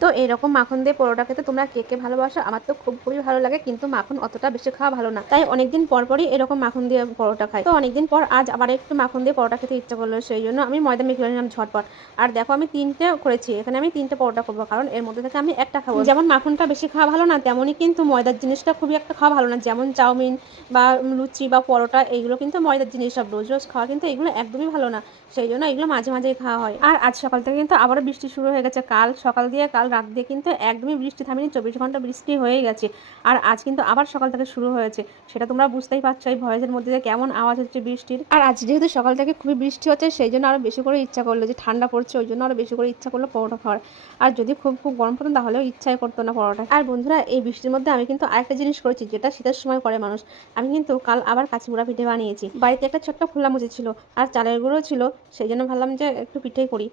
তো এরকম মাখন দিয়ে পরোটা খেতে তোমরা কে কে ভালোবাসো? আমার তো খুবই ভালো লাগে, কিন্তু মাখন অতটা বেশি খাওয়া ভালো না, তাই অনেকদিন পর পরই এরকম মাখন দিয়ে পরোটা খাই। তো অনেকদিন পর আজ আবার একটু মাখন দিয়ে পরোটা খেতে ইচ্ছা করলো, সেই জন্য আমি ময়দা মেখে নিলাম ঝটপট। আর দেখো আমি 3টে করেছি, এখানে আমি 3টে পরোটা করবো, কারণ এর মধ্যে থেকে আমি একটা খাবো। যেমন মাখনটা বেশি খাওয়া ভালো না, তেমনই কিন্তু ময়দার জিনিসটা খুবই একটা খাওয়া ভালো না। যেমন চাউমিন বা লুচি বা পরোটা, এইগুলো কিন্তু ময়দার জিনিস, সব রোজ রোজ খাওয়া কিন্তু এগুলো একদমই ভালো না, সেই জন্য এগুলো মাঝে মাঝেই খাওয়া হয়। আর আজ সকাল থেকে কিন্তু আবারও বৃষ্টি শুরু হয়ে গেছে। কাল সকাল দিয়ে কাল রাত দিয়ে কিন্তু একদমই বৃষ্টি থামেনি, 24 ঘন্টা বৃষ্টি হয়ে গেছে। আর আজ কিন্তু আবার সকাল থেকে শুরু হয়েছে, সেটা তোমরা বুঝতেই পারছো এই ভয়েসের মধ্যে দিয়ে কেমন আওয়াজ হচ্ছে বৃষ্টির। আর আজ যেহেতু সকাল থেকে খুবই বৃষ্টি হচ্ছে, সেই জন্য আরও বেশি করে ইচ্ছা করলো, যে ঠান্ডা পড়ছে ওই জন্য আরও বেশি করে ইচ্ছা করলো পরোটা খাওয়ার। আর যদি খুব খুব গরম পড়তো তাহলেও ইচ্ছাই করতো না পরোটা। আর বন্ধুরা, এই বৃষ্টির মধ্যে আমি কিন্তু আরেকটা জিনিস করেছি, যেটা শীতের সময় করে মানুষ। আমি কিন্তু কাল আবার কাঁচি গুঁড়া পিঠে বানিয়েছি। বাড়িতে একটা ছোট্ট খোলা মুচি ছিল আর চালের গুঁড়ো ছিল, সেই জন্য ভাবলাম যে একটু পিঠেই করি।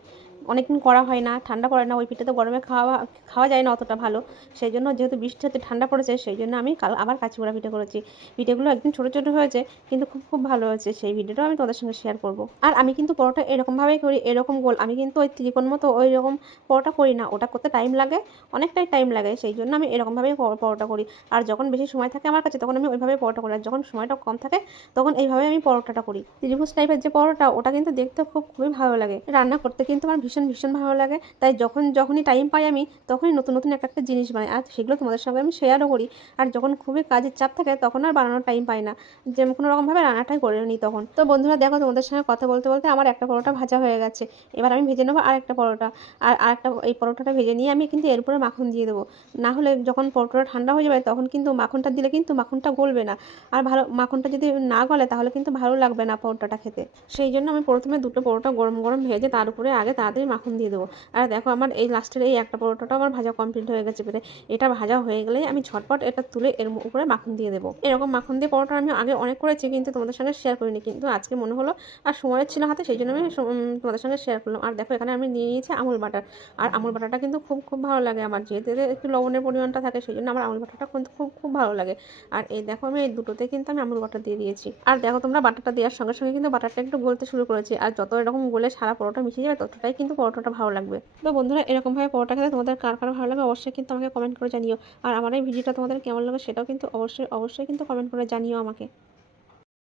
অনেকদিন করা হয় না, ঠান্ডা পড়ে না, ওই পিঠে তো গরমে খাওয়া যায় না অতটা ভালো। সেই জন্য যেহেতু বৃষ্টি হচ্ছে, ঠান্ডা পড়েছে, সেই জন্য আমি কাল আবার কাঁচি গুঁড়া পিঠে করেছি। পিঠেগুলো একদম ছোটো ছোটো হয়েছে, কিন্তু খুব খুব ভালো হয়েছে। সেই ভিডিওটাও আমি তোমাদের সঙ্গে শেয়ার করব। আর আমি কিন্তু পরোটা এরকমভাবেই করি, এরকম গোল। আমি কিন্তু ওই ত্রিকোণ মতো ওই রকম পরোটা করি না, ওটা করতে টাইম লাগে, অনেকটাই টাইম লাগে, সেই জন্য আমি এরকমভাবেই পরোটা করি। আর যখন বেশি সময় থাকে আমার কাছে, তখন আমি ওইভাবেই পরোটা করি। আর যখন সময়টা কম থাকে, তখন এইভাবে আমি পরোটাটা করি। ত্রিভুজ টাইপের যে পরোটা, ওটা কিন্তু দেখতে খুবই ভালো লাগে। রান্না করতে কিন্তু আমার ভীষণ ভীষণ ভালো লাগে, তাই যখনই টাইম পাই আমি, তখনই নতুন নতুন একটা জিনিস বানাই, আর সেগুলো তোমাদের সঙ্গে আমি শেয়ারও করি। আর যখন খুবই কাজের চাপ থাকে, তখন আর বানানোর টাইম পাই না, যে কোনো রকমভাবে রান্নাটাই করে নিই তখন। তো বন্ধুরা দেখো, তোমাদের সঙ্গে কথা বলতে বলতে আমার একটা পরোটা ভাজা হয়ে গেছে। এবার আমি ভেজে নেবো আরেকটা পরোটা। আর আরেকটা, এই পরোটাটা ভেজে নিয়ে আমি কিন্তু এর উপরে মাখন দিয়ে দেবো। না হলে যখন পরোটাটা ঠান্ডা হয়ে যাবে, তখন কিন্তু মাখনটা দিলে কিন্তু মাখনটা গলবে না। আর ভালো মাখনটা যদি না গলে, তাহলে কিন্তু ভালো লাগবে না পরোটাটা খেতে। সেই জন্য আমি প্রথমে দুটো পরোটা গরম গরম ভেজে তার উপরে আগে তাড়াতাড়ি মাখন দিয়ে দেবো। আর দেখো আমার এই লাস্টের এই একটা পরোটাটা আমার ভাজা কমপ্লিট হয়ে গেছে পেরে। এটা ভাজা হয়ে গেলেই আমি ঝটপট এটা তুলে এর উপরে মাখন দিয়ে দেবো। এরকম মাখন দিয়ে পরোটা আমি আগে অনেক করেছি, কিন্তু তোমাদের সঙ্গে শেয়ার করিনি। কিন্তু আজকে মনে হলো আর সময়ের ছিল হাতে, সেই জন্য আমি তোমাদের সঙ্গে শেয়ার করলাম। আর দেখো এখানে আমি নিয়ে নিয়েছি আমুল বাটার। আর আমুল বাটারটা কিন্তু খুব খুব ভালো লাগে আমার, যেহেতু এতে একটু লবণের পরিমাণটা থাকে, সেই জন্য আমার আমুল বাটারটা কিন্তু খুব খুব ভালো লাগে। আর এই দেখো আমি এই দুটোতে কিন্তু আমি আমুল বাটার দিয়ে দিয়েছি। আর দেখো তোমরা বাটারটা দেওয়ার সঙ্গে সঙ্গে কিন্তু বাটারটা একটু গলতে শুরু করেছে। আর যত এরকম গলে সারা পরোটা মিশে যাবে, ততটাই কিন্তু পরোটাটা ভালো লাগবে। তো বন্ধুরা, এরকমভাবে পরোটা খেতে তোমাদের কার কার ভালো লাগে অবশ্যই কিন্তু আমাকে কমেন্ট করে জানিও। আর আমার এই ভিডিওটা তোমাদের কেমন লাগে সেটাও কিন্তু অবশ্যই অবশ্যই কিন্তু কমেন্ট করে জানিও আমাকে।